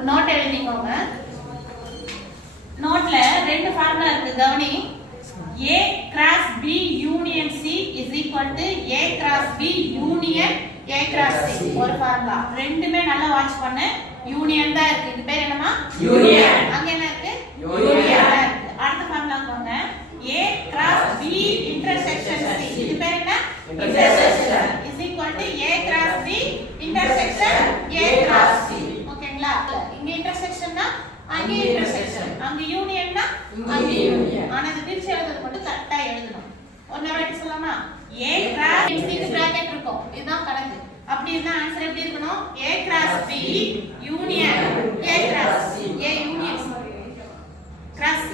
ஒரு நோட் எழுதிக்கோங்க. நோட்ல ரெண்டு ஃபார்முலா இருக்கு, கவனி. A cross B union C is equal to A cross B union A cross C. ஒரு ஃபார்முலா. ரெண்டுமே நல்லா வாட்ச் பண்ணு. யூனியன் தான் இருக்கு. இது பேர் என்னமா? யூனியன். அங்க என்ன இருக்கு? யூனியன். அடுத்த ஃபார்முலா போங்க. A cross B intersection C. இது பேர் என்ன? intersection is equal to A cross B intersection A cross C. ஓகேங்களா? இங்க இன்டர்செக்ஷன்னா அங்க இன்டர்செக்ஷன், அங்க யூனியன்னா அங்க யூனியன். ஆனா இது பிரிச்சு எழுதுறது மட்டும் கரெக்ட்டா எழுதணும். ஒரு வாட்டி சொல்லலாமா? A cross B க்கு பிராக்கெட் இருக்கும். இதுதான் கணக்கு. அப்படி இருந்தா ஆன்சர் எப்படி இருக்கணும்? A cross B union A cross C. A union cross